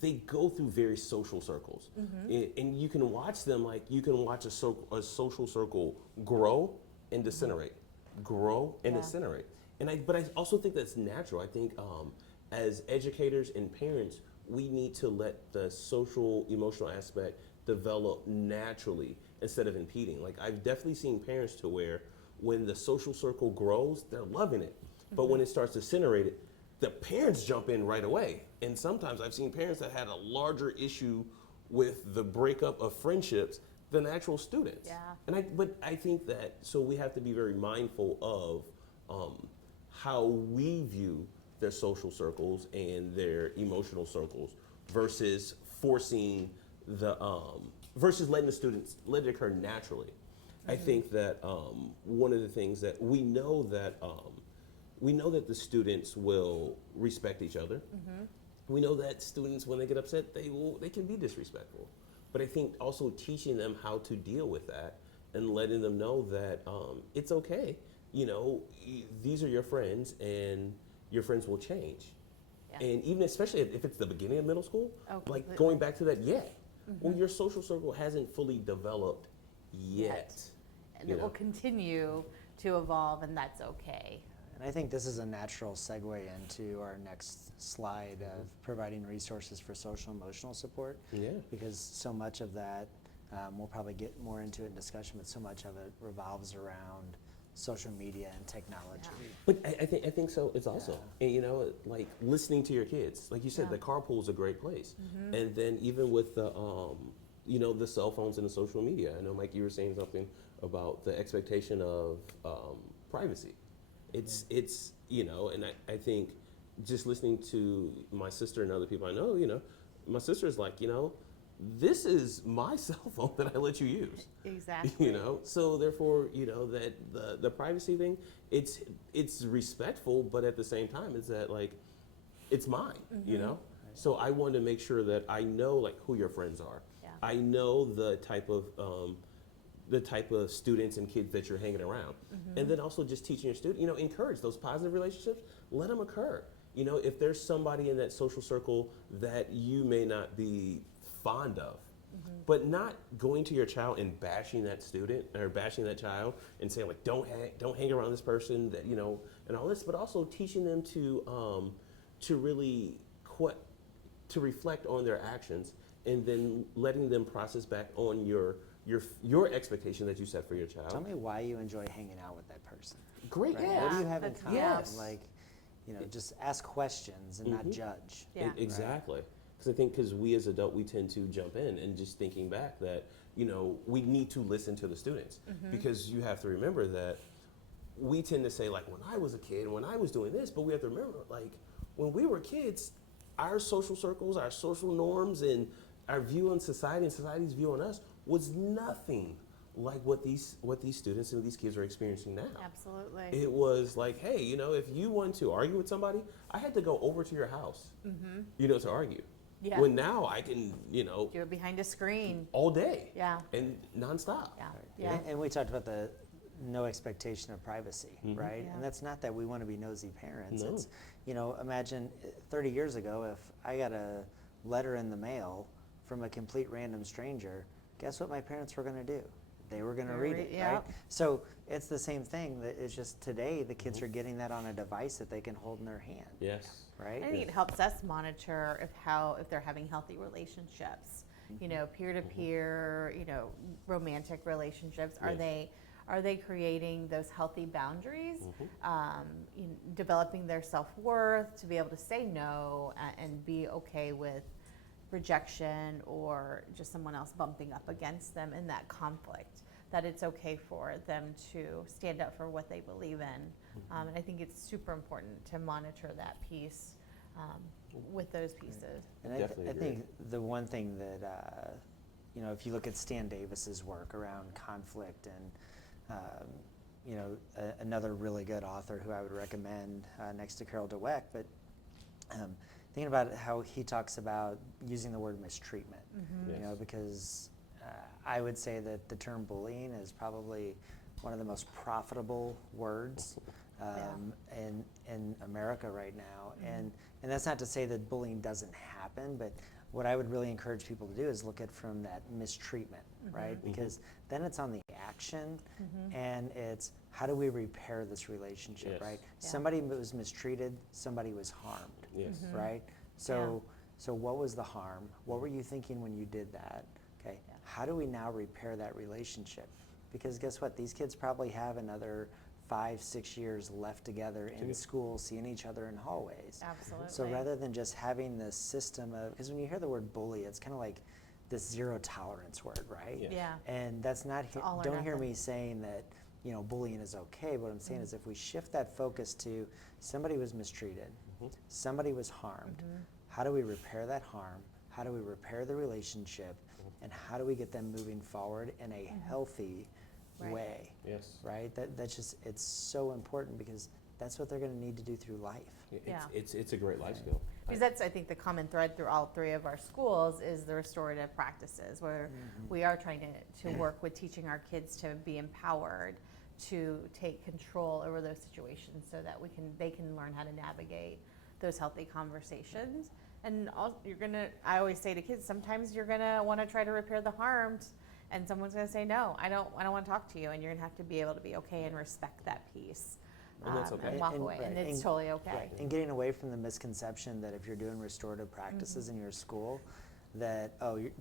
they go through various social circles, and you can watch them like you can watch a social circle grow and disintegrate, grow and disintegrate. But I also think that's natural. I think as educators and parents, we need to let the social emotional aspect develop naturally instead of impeding. Like I've definitely seen parents to where when the social circle grows, they're loving it. But when it starts disintegrating, the parents jump in right away. And sometimes I've seen parents that had a larger issue with the breakup of friendships than actual students. Yeah. But I think that, so we have to be very mindful of how we view their social circles and their emotional circles versus forcing versus letting the students let it occur naturally. I think that one of the things that we know that the students will respect each other. We know that students, when they get upset, they can be disrespectful. But I think also teaching them how to deal with that and letting them know that it's okay. You know, these are your friends, and your friends will change. Yeah. And even especially if it's the beginning of middle school, like completely. going back to that, well, your social circle hasn't fully developed yet. And it will continue to evolve, and that's okay. And I think this is a natural segue into our next slide of providing resources for social emotional support. Yeah. Because so much of that, we'll probably get more into it in discussion, but so much of it revolves around social media and technology. But I think so. It's also, and you know, like listening to your kids. Like you said, the carpool is a great place. And then even with the, you know, the cell phones and the social media. I know, Mike, you were saying something about the expectation of privacy. It's you know, and I think just listening to my sister and other people I know, you know, my sister is like, you know, this is my cell phone that I let you use. Exactly. You know, so therefore, you know, that the privacy thing, it's respectful, but at the same time, it's that like, it's mine, you know? So I want to make sure that I know like who your friends are. Yeah. I know the type of students and kids that you're hanging around. And then also just teaching your student, you know, encourage those positive relationships, let them occur. You know, if there's somebody in that social circle that you may not be fond of, but not going to your child and bashing that student or bashing that child and saying like, don't hang around this person, that, you know, and all this, but also teaching them to really to reflect on their actions, and then letting them process back on your expectation that you set for your child. Tell me why you enjoy hanging out with that person. Great, Right? yeah. What do you have in That's common? Yes. Like, you know, just ask questions and not judge. Yeah. Exactly. Because I think we as adults, we tend to jump in and just thinking back that, you know, we need to listen to the students, because you have to remember that we tend to say like, when I was a kid, when I was doing this, but we have to remember like when we were kids, our social circles, our social norms, and our view on society and society's view on us was nothing like what these students and these kids are experiencing now. Absolutely. It was like, hey, you know, if you wanted to argue with somebody, I had to go over to your house, you know, to argue. Yeah. When now I can, you know, Do it behind a screen. all day. Yeah. And nonstop. Yeah. Yeah. And we talked about the no expectation of privacy, right? Yeah. And that's not that we want to be nosy parents. No. It's, you know, imagine 30 years ago, if I got a letter in the mail from a complete random stranger, guess what my parents were going to do? They were going to read it, yeah. right? So it's the same thing. That it's just today the kids are getting that on a device that they can hold in their hand, Yes. right? I think it helps us monitor if they're having healthy relationships, you know, peer to peer, you know, romantic relationships. Are Yes. they creating those healthy boundaries, you know, developing their self-worth to be able to say no and be okay with rejection or just someone else bumping up against them in that conflict, that it's okay for them to stand up for what they believe in. And I think it's super important to monitor that piece with those pieces. And Definitely I agree. think the one thing that, you know, if you look at Stan Davis's work around conflict and, you know, another really good author who I would recommend next to Carol Dweck, but thinking about how he talks about using the word mistreatment, you know, because I would say that the term bullying is probably one of the most profitable words in America right now. And that's not to say that bullying doesn't happen, but what I would really encourage people to do is look at from that mistreatment, right? Because then it's on the action, and it's how do we repair this relationship, Yes. right? Yeah. Somebody was mistreated, somebody was harmed, Yes. right? So what was the harm? What were you thinking when you did that? Okay, how do we now repair that relationship? Because guess what? These kids probably have another 5-6 years left together in school, seeing each other in hallways. Absolutely. So rather than just having this system of, because when you hear the word bully, it's kind of like this zero tolerance word, right? Yeah. Yeah. And that's not, all or don't hear nothing. me saying that, you know, bullying is okay. What I'm saying is if we shift that focus to somebody was mistreated, somebody was harmed, how do we repair that harm? How do we repair the relationship? And how do we get them moving forward in a healthy Right. way, Yes. right? That's just, it's so important because that's what they're going to need to do through life. Yeah. It's a great life skill. Because that's, I think, the common thread through all three of our schools is the restorative practices, where we are trying to work with teaching our kids to be empowered to take control over those situations so that they can learn how to navigate those healthy conversations. And I always say to kids, sometimes you're gonna want to try to repair the harmed, and someone's gonna say, no, I don't want to talk to you, and you're gonna have to be able to be okay and respect that piece. And that's okay. And walk And- away, right. and it's And- totally okay. Right. And getting away from the misconception that if you're doing restorative practices in your school, that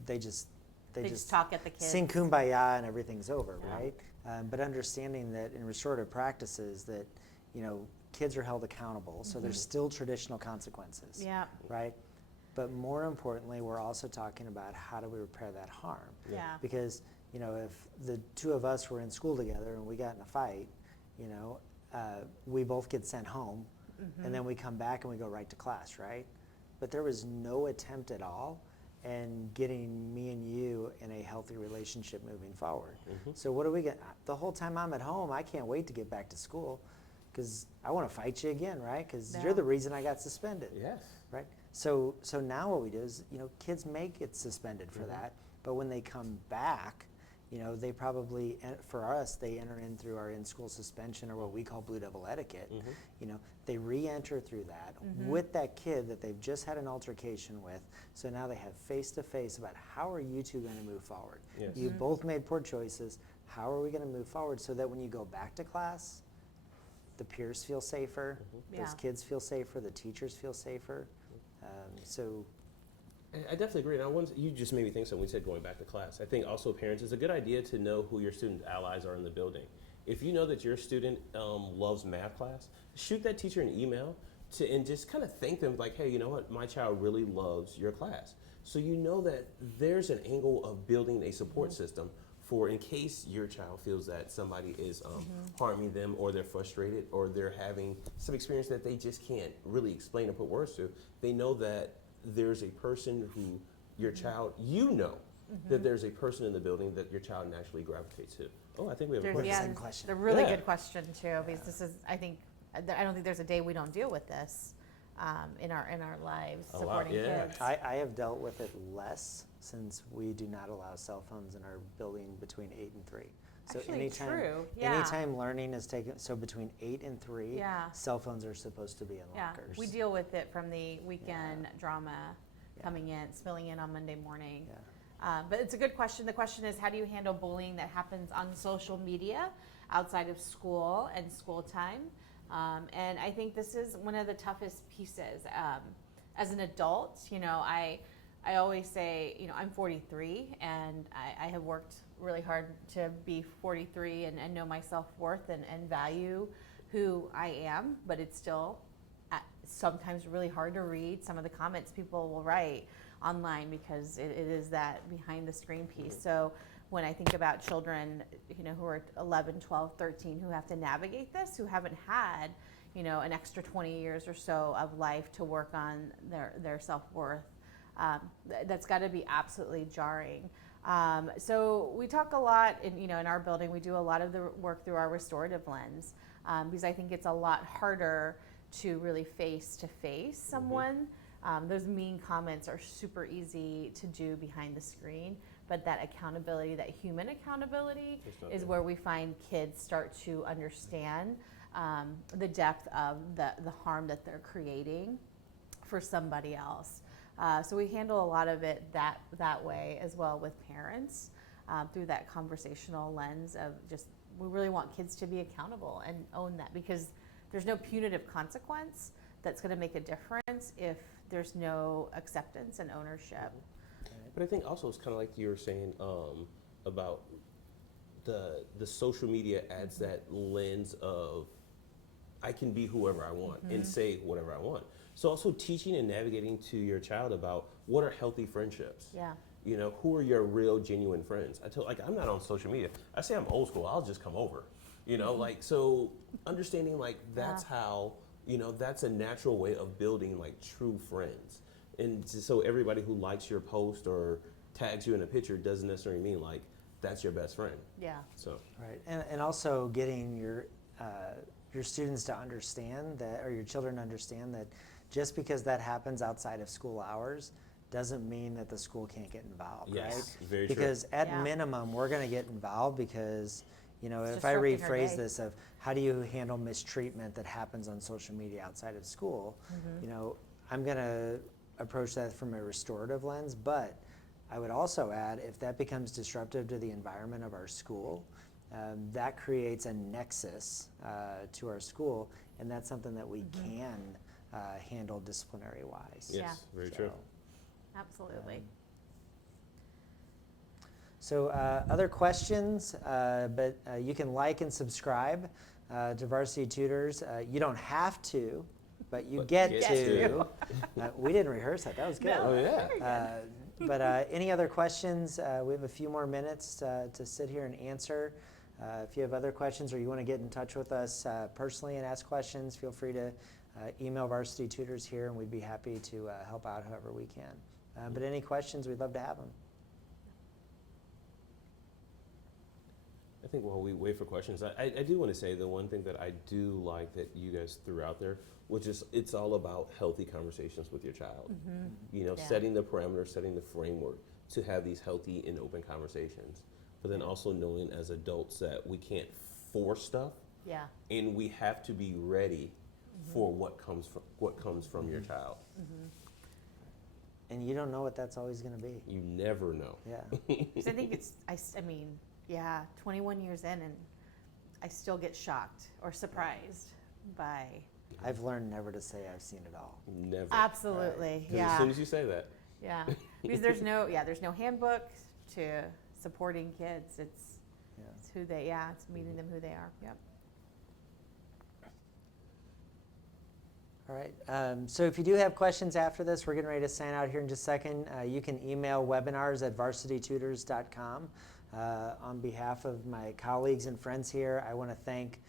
they just They just talk at the kids. sing kumbaya and everything's over, Yeah. right? but understanding that in restorative practices that, kids are held accountable, so there's still traditional consequences, Yeah. right? But more importantly, we're also talking about how do we repair that harm? Yeah. Because, if the two of us were in school together and we got in a fight, we both get sent home, and then we come back and we go right to class, right? But there was no attempt at all in getting me and you in a healthy relationship moving forward. So what do we get? The whole time I'm at home, I can't wait to get back to school because I want to fight you again, right? Because you're the reason I got suspended. Yes. Right? So now what we do is, kids may get suspended for that, but when they come back, they probably, for us, they enter in through our in-school suspension or what we call Blue Devil etiquette. They re-enter through that with that kid that they've just had an altercation with. So now they have face-to-face about how are you two going to move forward? Yes. You both made poor choices. How are we going to move forward so that when you go back to class, the peers feel safer, those Yeah. kids feel safer, the teachers feel safer. So I definitely agree. And you just made me think something when you said going back to class. I think also parents, it's a good idea to know who your student allies are in the building. If you know that your student loves math class, shoot that teacher an email and just kind of thank them like, hey, you know what, my child really loves your class. So you know that there's an angle of building a support system for in case your child feels that somebody is harming them or they're frustrated or they're having some experience that they just can't really explain or put words to. They know that there's a person who your child, that there's a person in the building that your child naturally gravitates to. Oh, I think we have a question. Same question. It's a really Yeah. good question too, because this is, I don't think there's a day we don't deal with this in our lives, A lot, supporting yeah. kids. I have dealt with it less since we do not allow cell phones in our building between 8 and 3. So Actually, true. Yeah. anytime learning is taken, so between 8 and 3, Yeah. cell phones are supposed to be in Yeah, lockers. we deal with it from the weekend drama coming in, spilling in on Monday morning. But it's a good question. The question is, how do you handle bullying that happens on social media outside of school and school time? And I think this is one of the toughest pieces. As an adult, I always say, I'm 43 and I have worked really hard to be 43 and know my self-worth and value who I am, but it's still sometimes really hard to read some of the comments people will write online because it is that behind the screen piece. So when I think about children, who are 11, 12, 13, who have to navigate this, who haven't had, an extra 20 years or so of life to work on their self-worth, that's got to be absolutely jarring. So we talk a lot in our building, we do a lot of the work through our restorative lens, because I think it's a lot harder to really face-to-face someone. Those mean comments are super easy to do behind the screen, but that accountability, that human accountability, is where we find kids start to understand the depth of the harm that they're creating for somebody else. So we handle a lot of it that way as well with parents, through that conversational lens of just, we really want kids to be accountable and own that, because there's no punitive consequence that's going to make a difference if there's no acceptance and ownership. But I think also it's kind of like you were saying about the social media adds that lens of I can be whoever I want and say whatever I want. So also teaching and navigating to your child about what are healthy friendships. Yeah. Who are your real genuine friends? I'm not on social media. I say I'm old school. I'll just come over. So understanding that's how, that's a natural way of building true friends. And so everybody who likes your post or tags you in a picture doesn't necessarily mean that's your best friend. Yeah. So. Right, and also getting your students to understand that, or your children to understand that just because that happens outside of school hours doesn't mean that the school can't get involved, Yes, right? very true. Because at minimum, we're going to get involved because, if I disrupting our rephrase day. this of how do you handle mistreatment that happens on social media outside of school, I'm going to approach that from a restorative lens, but I would also add, if that becomes disruptive to the environment of our school, that creates a nexus to our school, and that's something that we can handle disciplinary-wise. Yes, very true. Absolutely. So other questions, but you can like and subscribe to Varsity Tutors. You don't have to, but you get to. We didn't rehearse that. That was good. No. Oh, yeah. But any other questions? We have a few more minutes to sit here and answer. If you have other questions or you want to get in touch with us personally and ask questions, feel free to email Varsity Tutors here, and we'd be happy to help out however we can. But any questions, we'd love to have them. I think while we wait for questions, I do want to say the one thing that I do like that you guys threw out there, which is it's all about healthy conversations with your child. You know, setting the parameters, setting the framework to have these healthy and open conversations. But then also knowing as adults that we can't force stuff, and we have to be ready for what comes from your child. And you don't know what that's always going to be. You never know. Yeah. 'Cause I think I mean, 21 years in, and I still get shocked or surprised by. I've learned never to say I've seen it all. Never. Absolutely, 'Cause as soon as you say that. because there's no handbook to supporting kids. It's who they, it's meeting them who they are. Yep. All right. So if you do have questions after this, we're getting ready to sign out here in just a second. You can email webinars@varsitytutors.com. On behalf of my colleagues and friends here, I want to thank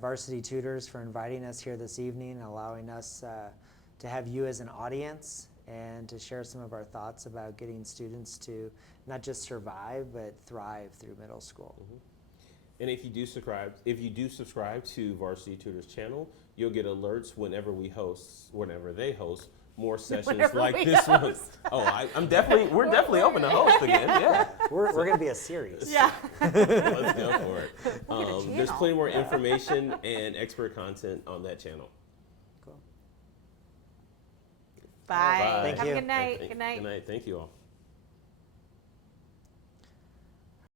Varsity Tutors for inviting us here this evening and allowing us to have you as an audience and to share some of our thoughts about getting students to not just survive but thrive through middle school. And if you do subscribe to Varsity Tutors channel, you'll get alerts whenever they host more sessions like this one. Oh, we're definitely open to host again. Yeah. We're going to be a series. Yeah. Let's go for it. There's plenty more information and expert content on that channel. Cool. Bye. Thank Have you. a good night. Good Good night. night. Thank you all.